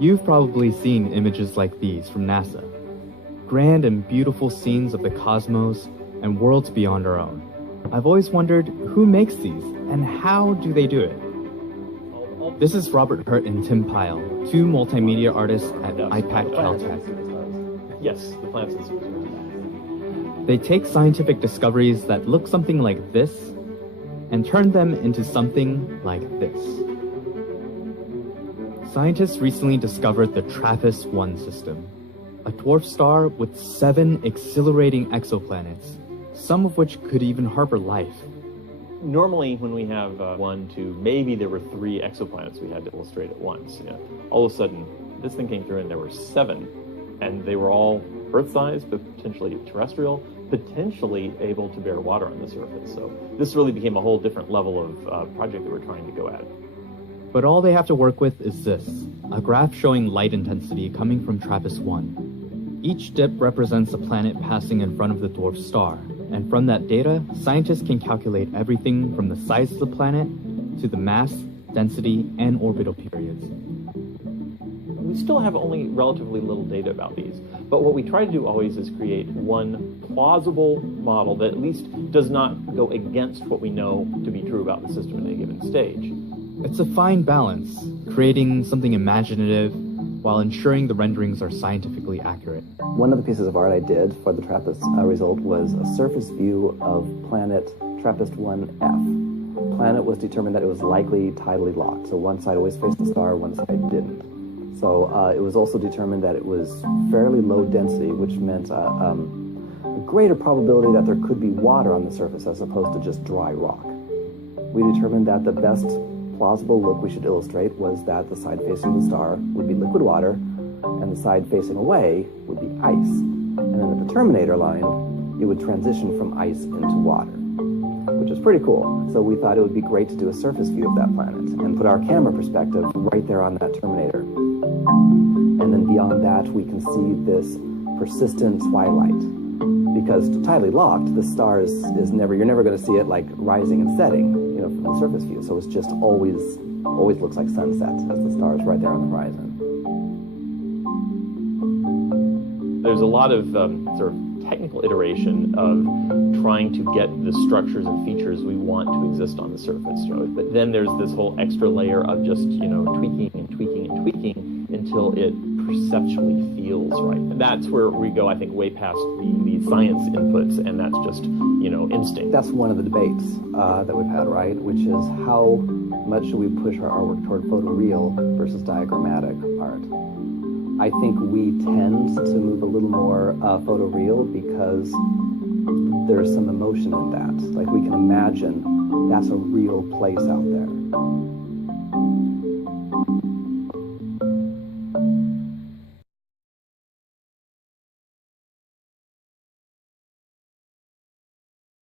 You've probably seen images like these from NASA. Grand and beautiful scenes of the cosmos and worlds beyond our own. I've always wondered who makes these and how do they do it? This is Robert Hurt and Tim Pyle, two multimedia artists at IPAC Caltech. Yes, the planet sensors. They take scientific discoveries that look something like this and turn them into something like this. Scientists recently discovered the TRAPPIST-1 system, a dwarf star with 7 exhilarating exoplanets, some of which could even harbor life. Normally, when we have 1, 2, maybe there were 3 exoplanets we had to illustrate at once. All of a sudden, this thing came through and there were 7, and they were all Earth-sized, but potentially terrestrial, potentially able to bear water on the surface. So this really became a whole different level of project that we're trying to go at. But all they have to work with is this, a graph showing light intensity coming from TRAPPIST-1. Each dip represents a planet passing in front of the dwarf star, and from that data, scientists can calculate everything from the size of the planet to the mass, density, and orbital periods. We still have only relatively little data about these, but what we try to do always is create one plausible model that at least does not go against what we know to be true about the system at a given stage. It's a fine balance, creating something imaginative while ensuring the renderings are scientifically accurate. One of the pieces of art I did for the TRAPPIST result was a surface view of planet TRAPPIST-1F. Planet was determined that it was likely tidally locked, so one side always faced the star, one side didn't. So it was also determined that it was fairly low density, which meant a greater probability that there could be water on the surface as opposed to just dry rock. We determined that the best plausible look we should illustrate was that the side facing the star would be liquid water and the side facing away would be ice. And then at the terminator line, it would transition from ice into water, which is pretty cool. So we thought it would be great to do a surface view of that planet and put our camera perspective right there on that terminator. And then beyond that, we can see this persistent twilight. Because tidally locked, the star is never, you're never going to see it like rising and setting, from the surface view. So it's just always looks like sunset as the star is right there on the horizon. There's a lot of sort of technical iteration of trying to get the structures and features we want to exist on the surface. But then there's this whole extra layer of just, tweaking and tweaking and tweaking until it perceptually feels right. And that's where we go, I think, way past the science inputs, and that's just, instinct. That's one of the debates that we've had, right? Which is how much should we push our artwork toward photoreal versus diagrammatic art? I think we tend to move a little more photoreal because there's some emotion in that. Like we can imagine that's a real place out there.